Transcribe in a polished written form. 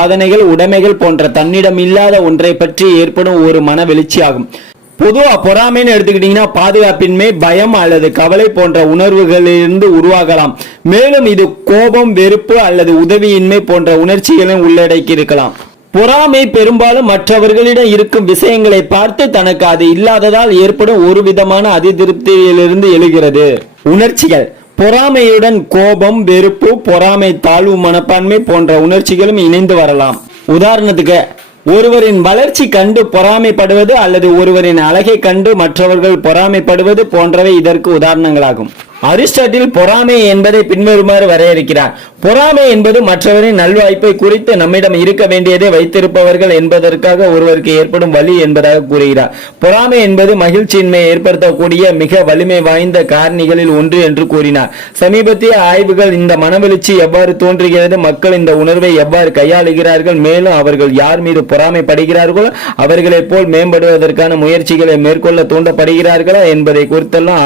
சாதனைகள், உடைமைகள் போன்ற தன்னிடம் இல்லாத ஒன்றை பற்றி ஏற்படும் ஒரு மன வெளிச்சியாகும். பொதுவா பொறாமைன்னு எடுத்துக்கிட்டீங்கன்னா பாதுகாப்பின்மை, பயம் அல்லது கவலை போன்ற உணர்வுகளிலிருந்து உருவாகலாம். மேலும் இது கோபம், வெறுப்பு அல்லது உதவியின்மை போன்ற உணர்ச்சிகளையும் உள்ளடக்கி இருக்கலாம். பொறாமை பெரும்பாலும் மற்றவர்களிடம் இருக்கும் விஷயங்களை பார்த்து தனக்கு அது இல்லாததால் ஏற்படும் ஒரு விதமான அதிருப்தியிலிருந்து எழுகிறது. உணர்ச்சிகள்: பொறாமையுடன் கோபம், வெறுப்பு, பொறாமை, தாழ்வு மனப்பான்மை போன்ற உணர்ச்சிகளும் இணைந்து வரலாம். உதாரணத்துக்கு, ஒருவரின் வளர்ச்சி கண்டு பொறாமைப்படுவது அல்லது ஒருவரின் அழகை கண்டு மற்றவர்கள் பொறாமைப்படுவது போன்றவை இதற்கு உதாரணங்களாகும். அரிஸ்டாட்டில் பொறாமை என்பதை பின்வருமாறு வரையறுக்கிறார். பொறாமை என்பது மற்றவரின் நல்வாய்ப்பை குறித்து நம்மிடம் இருக்க வேண்டியதை வைத்திருப்பவர்கள் என்பதற்காக ஒருவருக்கு ஏற்படும் வலி என்பதாக கூறுகிறார். பொறாமை என்பது மகிழ்ச்சியின்மையை ஏற்படுத்தக்கூடிய மிக வலிமை வாய்ந்த காரணிகளில் ஒன்று என்று கூறினார். சமீபத்திய ஆய்வுகள் இந்த மனவெழுச்சி எவ்வாறு தோன்றுகிறது, மக்கள் இந்த உணர்வை எவ்வாறு கையாளுகிறார்கள், மேலும் அவர்கள் யார் மீது பொறாமைப்படுகிறார்களோ அவர்களைப் போல் மேம்படுவதற்கான முயற்சிகளை மேற்கொள்ள தூண்டப்படுகிறார்களா என்பதை குறித்தெல்லாம்